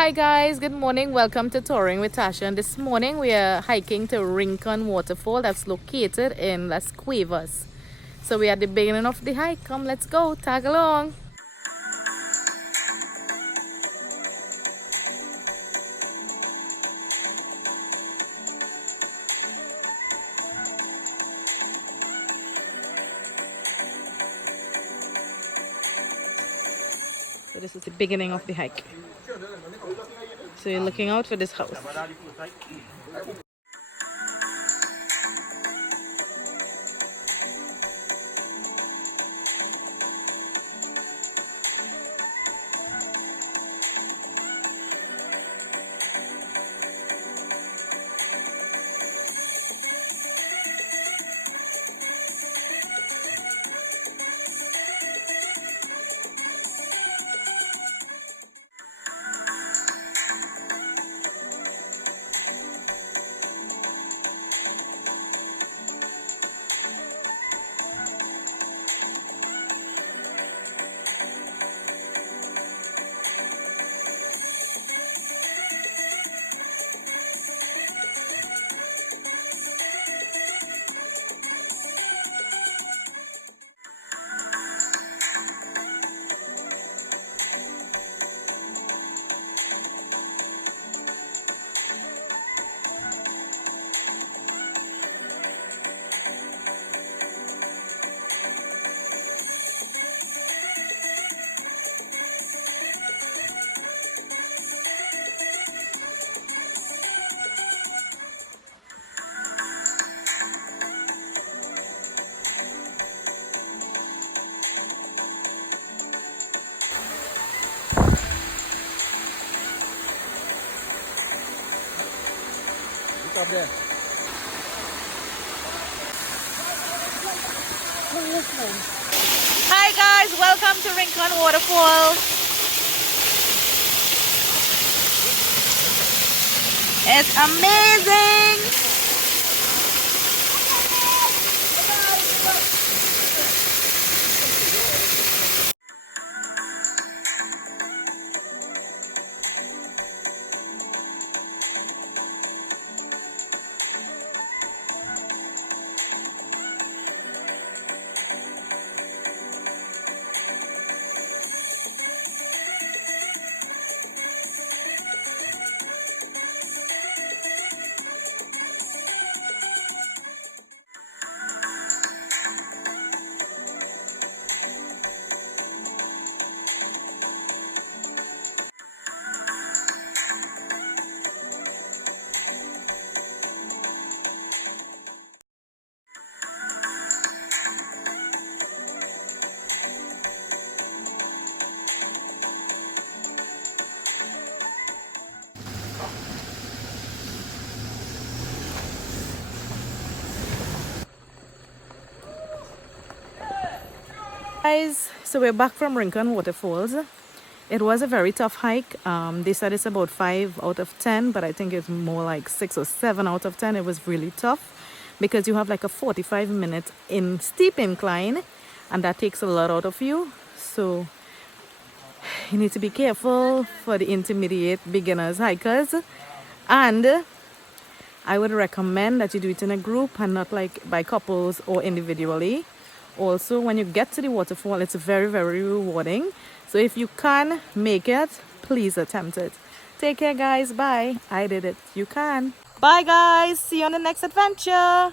Hi guys, good morning. Welcome to Touring with Tasha. And this morning we are hiking to Rincon Waterfall that's located in Las Cuevas. So we are at the beginning of the hike. Come, let's go. Tag along. So this is the beginning of the hike. So you're looking out for this house. Up there. Hi guys, welcome to Rincon Waterfall. It's amazing. Guys, so we're back from Rincon Waterfalls. It was a very tough hike. They said it's about 5 out of 10, but I think it's more like 6 or 7 out of 10. It was really tough because you have like a 45-minute steep incline, and that takes a lot out of you. So you need to be careful for the intermediate beginners hikers, and I would recommend that you do it in a group and not like by couples or individually. Also, when you get to the waterfall, it's very, very rewarding. So if you can make it, please attempt it. Take care guys. Bye. I did it. You can. Bye guys. See you on the next adventure.